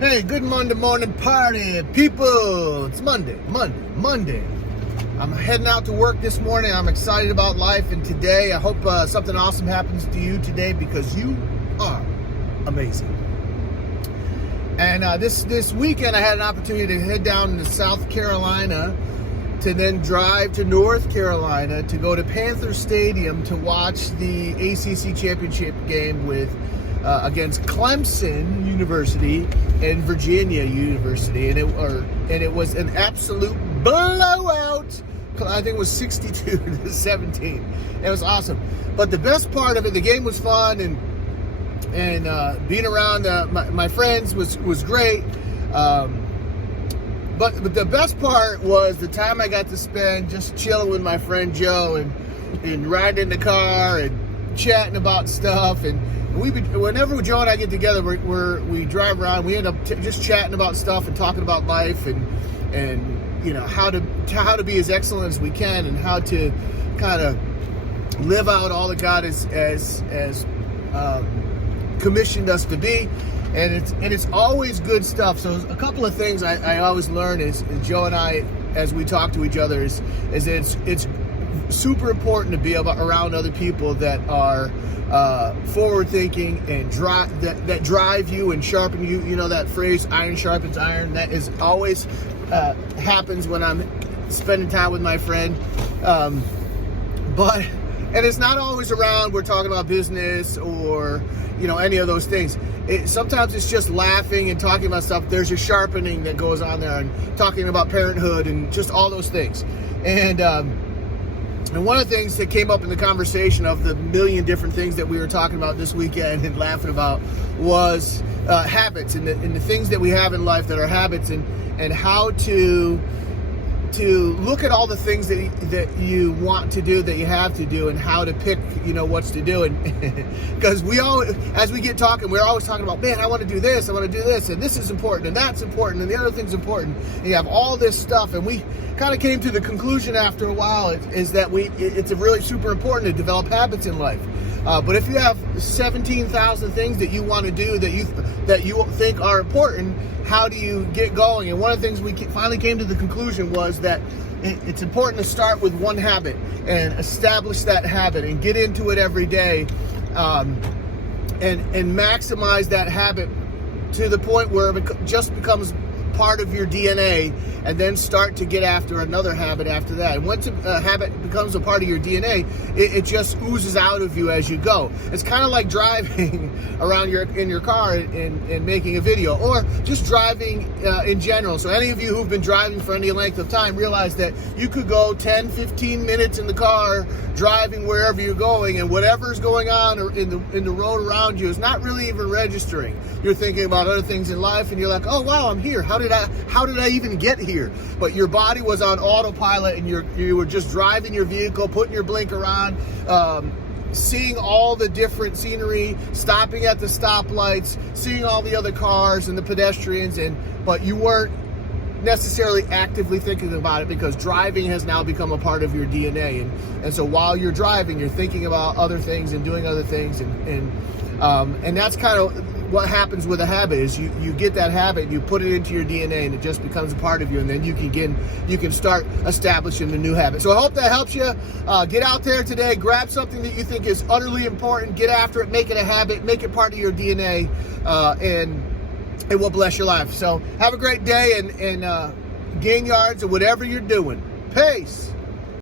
Hey, good Monday morning party, people. It's Monday. I'm heading out to work this morning. I'm excited about life, and today I hope something awesome happens to you today because you are amazing. And this weekend I had an opportunity to head down to South Carolina to then drive to North Carolina to go to Panther Stadium to watch the ACC championship game with against Clemson University and Virginia University, and it was an absolute blowout. I think it was 62-17. It was awesome. But the best part of it, the game was fun, and being around my friends was great. But the best part was the time I got to spend just chilling with my friend Joe and riding in the car and chatting about stuff. And whenever Joe and I get together, we drive around. We end up just chatting about stuff and talking about life and you know how to be as excellent as we can and how to kind of live out all that God has commissioned us to be. And it's always good stuff. So a couple of things I always learn is Joe and I, as we talk to each other, is that it's super important to be around other people that are forward thinking and that drive you and sharpen you. You know that phrase, iron sharpens iron. That is always happens when I'm spending time with my friend. But it's not always around. We're talking about business or any of those things. Sometimes it's just laughing and talking about stuff. There's a sharpening that goes on there, and talking about parenthood and just all those things. And one of the things that came up in the conversation of the million different things that we were talking about this weekend and laughing about was habits and the things that we have in life that are habits, and how to look at all the things that you want to do, that you have to do, and how to pick what's to do. And because as we get talking, we're always talking about, man, I want to do this, and this is important, and that's important, and the other thing's important, and you have all this stuff. And we kind of came to the conclusion after a while is that it's really super important to develop habits in life. But if you have 17,000 things that you want to do that you think are important, how do you get going? And one of the things we finally came to the conclusion was that it's important to start with one habit and establish that habit and get into it every day, and maximize that habit to the point where it just becomes part of your DNA, and then start to get after another habit after that. And once a habit becomes a part of your DNA, it just oozes out of you as you go. It's kind of like driving around in your car and making a video, or just driving in general. So any of you who've been driving for any length of time realize that you could go 10-15 minutes in the car driving wherever you're going, and whatever's going on in the road around you is not really even registering. You're thinking about other things in life, and you're like, oh wow, I'm here. How did I even get here? But your body was on autopilot, and you were just driving your vehicle, putting your blinker on, seeing all the different scenery, stopping at the stoplights, seeing all the other cars and the pedestrians, but you weren't necessarily actively thinking about it, because driving has now become a part of your DNA. And so while you're driving, you're thinking about other things and doing other things, and that's kind of what happens with a habit. Is you get that habit, and you put it into your DNA, and it just becomes a part of you, and then you can start establishing the new habit. So I hope that helps you. Get out there today, grab something that you think is utterly important, get after it, make it a habit, make it part of your DNA, and it will bless your life. So have a great day and gain yards or whatever you're doing. Peace.